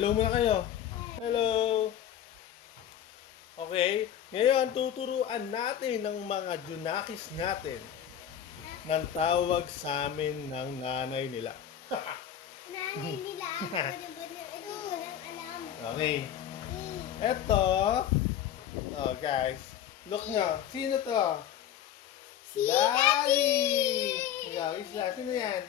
Hello muna kayo. Hello. Okay, ngayon tuturuan natin ng mga Junakis natin ng tawag sa amin ng nanay nila. Nanay nila, ano ba na ito walang alam. Okay. Eto. Oh guys. Look nyo. Sino to? Si Daddy! Ikaw, Isla. Sino yan?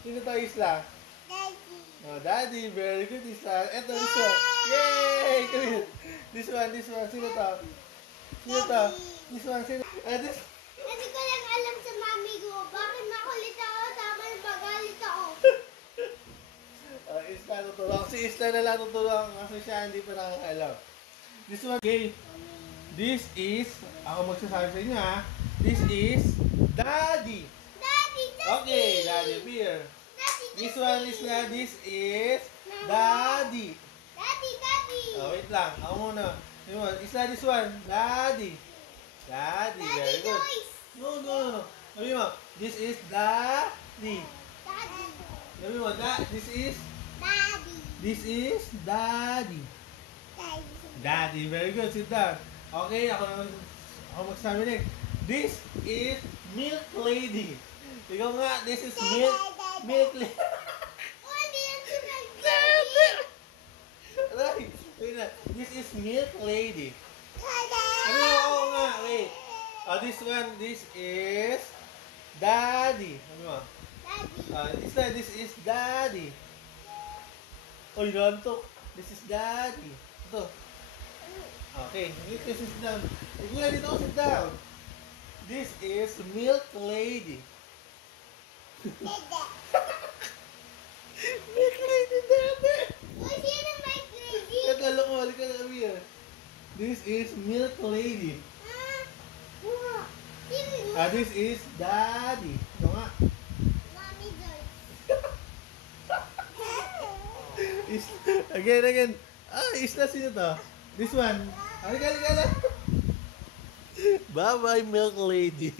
Sino to, Isla? Daddy. Oh, Daddy. Very good, Isla. Eto, this one. Yay! Come here. This one. Sino to? Sino to? This one. Sino? This. Kasi ko lang alam sa mami ko, bakit makulit ako, tama na magalit ako. Isla tutulong. Si Isla na lang tutulong kasi siya hindi pa nakakaalam. This one. Okay. This is, ako magsasabi sa inyo ha. This is Daddy. Daddy, Okay, Daddy, here. Daddy, This one is na, this is Daddy. Daddy. Oh, wait lang. Ako muna. Isla, this one. Daddy. Daddy, very good. Joyce. No. Sabi mo, this is Daddy. Daddy. Sabi mo, this is, Daddy. this is Daddy. Daddy, very good. Sit down. Okay, ako magsasabi rin. This is Milk Lady. Ikaw nga, this is Milk Lady. Oh, hindi yan si Daddy. Right. Wait na. This is Milk Lady. Daddy. Ano? Oo nga, wait. Oh, this one, this is Daddy. Ano mo? This is Daddy. Oh, nantok. This is Daddy. Ito. Okay, this is down. Ikuya dito ako, sit down. This is Milk Lady. Milk Lady, Daddy. Oh, sino may lady? Ito, halika na kami yan. This is Milk Lady. Sino? This is Daddy. Ito nga. Mommy Joyce. Again. Isla, sino to? This one. Halika. Bye-bye, Milk Lady.